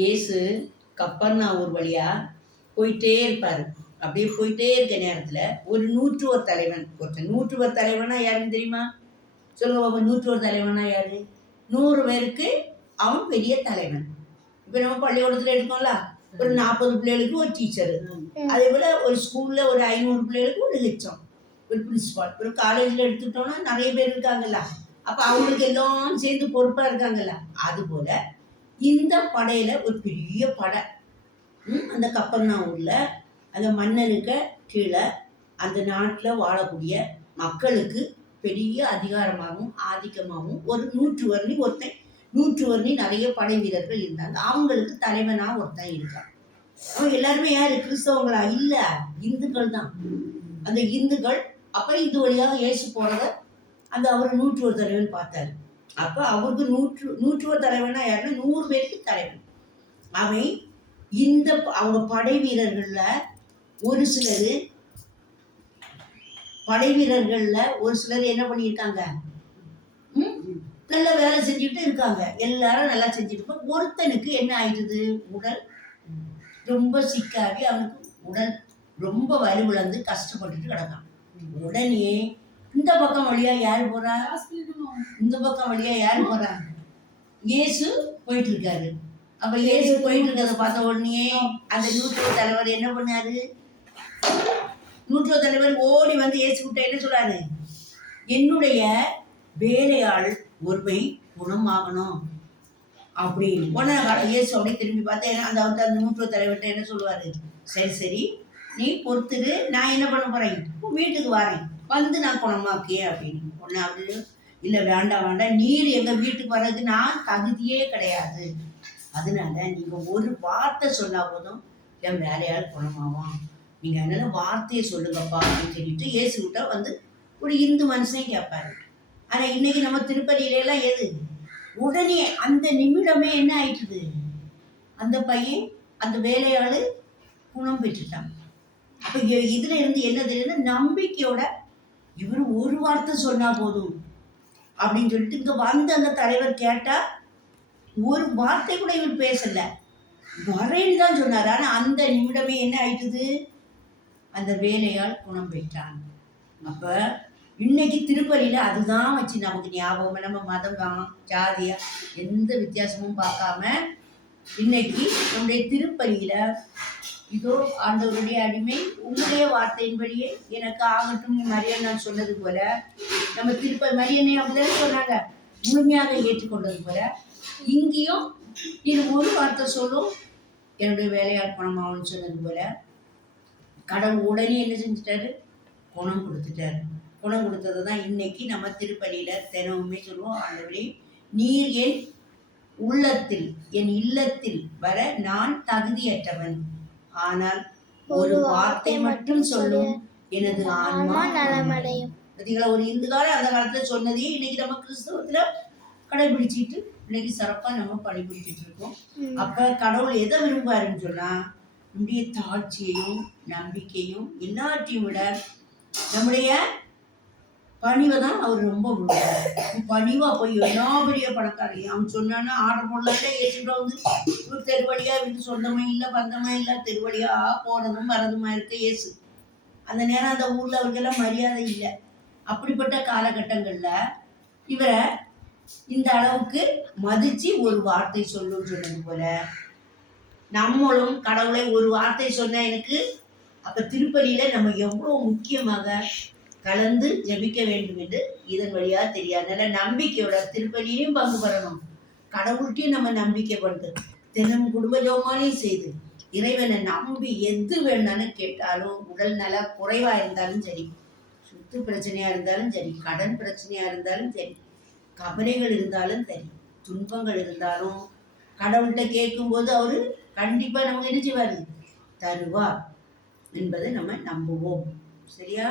இயேசு கப்பர்நாவூர் வழியா போயிட்டே இருப்பார். அப்படியே போயிட்டே இருக்க நேரத்தில் ஒரு நூற்றுவர் தலைவன் ஒருத்தன். நூற்றுவர் தலைவனா யாருன்னு தெரியுமா? சொல்லுங்க பாப்பா, நூற்றுவர் தலைவனா யாரு? 100 பேருக்கு அவன் பெரிய தலைவன். இப்போ நம்ம பள்ளிக்கூடத்தில் எடுக்கோம்ல, ஒரு 40 பிள்ளைகளுக்கு ஒரு டீச்சரு, அதே போல் ஒரு ஸ்கூலில் ஒரு 500 பிள்ளைகளுக்கு ஒரு ஹெச்எம், ஒரு பிரின்சிபால். ஒரு காலேஜில் எடுத்துக்கிட்டோம்னா நிறைய பேர் இருக்காங்கல்ல, அப்போ அவங்களுக்கு எல்லாம் சேர்ந்து பொறுப்பாக இருக்காங்கல்ல. அதுபோல் இந்த படையில் ஒரு பெரிய படை. அந்த கப்பர்நாவூரில் அந்த மன்னனுக்கு கீழே அந்த நாட்டில் வாழக்கூடிய மக்களுக்கு பெரிய அதிகாரமாகவும் ஆதிக்கமாகவும் ஒரு 100 ஒருத்தன், 100 நிறைய படை வீரர்கள் இருந்தாங்க. அவங்களுக்கு தலைவனாக ஒருத்தன் இருக்கான். அவங்க எல்லாருமே யார்? கிறிஸ்தவங்களா? இல்லை, இந்துக்கள் தான். அந்த இந்துக்கள் அப்போ இது வழியாக இயேசு போகிறத அந்த அவர் 100 தலைவன் பார்த்தாரு. அப்போ அவருக்கு 100 தலைவனா யாருன்னா 100 பேருக்கு தலைவன். அவன் இந்த அவங்க படை வீரர்களில் ஒரு சிலர் என்ன பண்ணியிருக்காங்க, நல்ல வேலை செஞ்சுட்டு இருக்காங்க. எல்லாரும் நல்லா செஞ்சுட்டு ஒருத்தனுக்கு என்ன ஆயிடுது, உடல் ரொம்ப சிக்காகி அவனுக்கு உடல் ரொம்ப வலுவிழந்து கஷ்டப்பட்டுட்டு கிடக்கான். உடனே இந்த பக்கம் வழியா யாரு போறா? இந்த பக்கம் வழியா யாரு போறா? இயேசு போயிட்டு இருக்காரு. அப்ப இயேசு போயிட்டு இருக்கிறத பார்த்த உடனே அந்த 100 தலைவர் என்ன பண்ணாரு? 100 தலைவர் ஓடி வந்து இயேசு கிட்ட என்ன சொல்றாரு? என்னுடைய வேலையாள் ஒருமை குணமாகணும் அப்படின்னு. உடனே இயேசு அப்படியே திரும்பி பார்த்தேன். அந்த 100 தலைவர்கிட்ட என்ன சொல்லுவாரு? சரி நீ பொறுத்துடு, நான் என்ன பண்ண போறேன், வீட்டுக்கு வரேன், வந்து நான் குணமாக்கேன் அப்படின்னு. உடனே அப்படி இல்லை, வேண்டாம், நீர் எங்கள் வீட்டுக்கு வர்றதுக்கு நான் தகுதியே கிடையாது. அதனால நீங்கள் ஒரு வார்த்தை சொன்னா போதும் என் வேலையால் குணமாவான். நீங்கள் அதனால வார்த்தையை சொல்லுங்கப்பா அப்படின்னு சொல்லிட்டு இயேசுகிட்ட வந்து ஒரு இந்து மனுஷன் கேட்பாரு. ஆனால் இன்னைக்கு நம்ம திருப்பதியிலாம் எது? உடனே அந்த நிமிடமே என்ன ஆயிட்டுது, அந்த பையன் அந்த வேலையாள் குணம் பெற்றுட்டான். அப்போ இதுல இருந்து என்ன தெரியுதுன்னா, நம்பிக்கையோட இவர் ஒரு வார்த்தை சொன்னா போதும் அப்படின்னு சொல்லிட்டு இங்க வந்து அந்த தலைவர் கேட்டா ஒரு வார்த்தை கூட இவர் பேசல, வரேன்னு தான் சொன்னார். ஆனா அந்த நிமிடமே என்ன ஆயிட்டுது, அந்த வேலையால் குணம் பெற்றான். அப்ப இன்னைக்கு திருப்பலியில அதுதான் வச்சு நமக்கு ஞாபகம். நம்ம மதம் தான், ஜாதியா எந்த வித்தியாசமும் பார்க்காம இன்னைக்கு நம்முடைய திருப்பலியில இதோ ஆண்டவருடைய அடிமை, உங்களுடைய வார்த்தையின்படியே எனக்கு ஆகட்டும் மரியன் நான் சொன்னது போல, நம்ம திருப்பதி மரியனை அப்படிதான் சொன்னாங்க, முழுமையாக ஏற்றுக்கொண்டது போல இங்கேயும் இது ஒரு வார்த்தை சொல்லும் என்னுடைய வேலையால் குணமாகும்னு சொன்னது போல கடவுள் உடனே என்ன செஞ்சிட்டாரு, குணம் கொடுத்துட்டாரு. குணம் கொடுத்தது தான் இன்னைக்கு நம்ம திருப்பலியில தினமுமே சொல்லுவோம், ஆண்டவரே நீர் என் இல்லத்தில் வர நான் தகுதியற்றவன், ஆனால் ஒரு வார்த்தை மட்டும் சொல்லும் எனது ஆன்மா நலமடையும். பார்த்தீங்களா, ஒரு இந்து காலம் அந்த காலத்துல சொன்னதையே இன்னைக்கு நம்ம கிறிஸ்தவத்துல கடைபிடிச்சிட்டு இன்னைக்கு சிறப்பா நம்ம பணிபுரிச்சிட்டு இருக்கோம். அப்ப கடவுள் எதை விரும்புவாருன்னு சொன்னா, நம்முடைய தாட்சியையும் நம்பிக்கையும் எல்லாத்தையும் விட நம்முடைய பணிவை தான் அவர் ரொம்ப விரும்புவார். பணிவா போய் எல்லா பெரிய பணக்காரையும் அவன் சொன்னான்னா ஆர்டர் போடலாட்டே ஏற்றிட்டு வந்து ஒரு தெருவழியா வீட்டு சொந்தமா இல்லை பந்தமா இல்லை தெருவழியா போறதும் வரதுமா இருக்க இயேசு. அந்த நேரம் அந்த ஊர்ல அவருக்கெல்லாம் மரியாதை இல்லை. அப்படிப்பட்ட காலகட்டங்கள்ல இவரை இந்த அளவுக்கு மதிச்சு ஒரு வார்த்தை சொல்லும் சொன்னது போல நம்மளும் கடவுளை ஒரு வார்த்தை சொன்ன எனக்கு அப்ப திருப்பலியில நம்ம எவ்வளவு முக்கியமாக கலந்து ஜெபிக்க வேண்டும் என்று இதன் வழியா தெரியாது. அதனால நம்பிக்கையோட திருப்பலியும் பங்கு பெறணும், கடவுள்கிட்டையும் நம்ம நம்பிக்கை பண்ணுது, தினம் குடும்ப ஜோமாலையும் செய்து இறைவனை நம்பி எது வேணாலும் கேட்டாலும், உடல் நல குறைவா இருந்தாலும் சரி, சொத்து பிரச்சனையா இருந்தாலும் சரி, கடன் பிரச்சனையா இருந்தாலும் சரி, கவலைகள் இருந்தாலும் சரி, துன்பங்கள் இருந்தாலும் கடவுள்கிட்ட கேட்கும்போது அவரு கண்டிப்பா நமக்கு என்ன செய்வாரு, தருவார் என்பதை நம்ம நம்புவோம். சரியா?